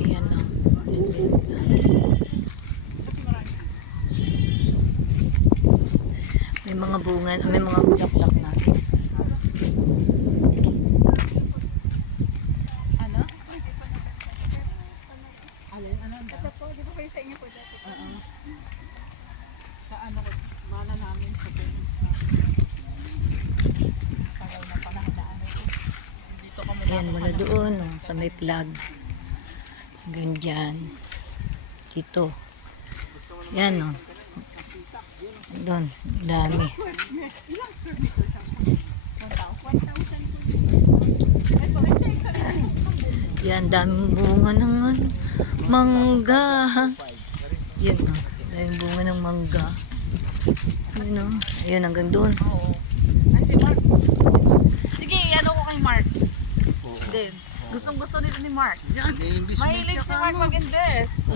Ayan o. May mga bunga, may mga bulaklak na. Ano? Alin? Ano? Ito po, di ba kayo sa inyo po dati? Oo. Sa ano ko, mana namin sa ganun sa tagal na panahon na ano ko. Dito kami Ayan, mula doon o, sa may plug. Hanggang dyan. Dito. Yan o. Doon, dami. Ilang square meter siya? 1,000. Ay, bakit isa rin? Yan, daming bunga ng ano, mangga. Yan o, daming bunga ng mangga. Yan o, ayun hanggang doon. Oo. Ay, si Mark. Sige, ano ko kay Mark. Then, gustong gusto nito ni Mark. Mahilig si Mark mag-invest.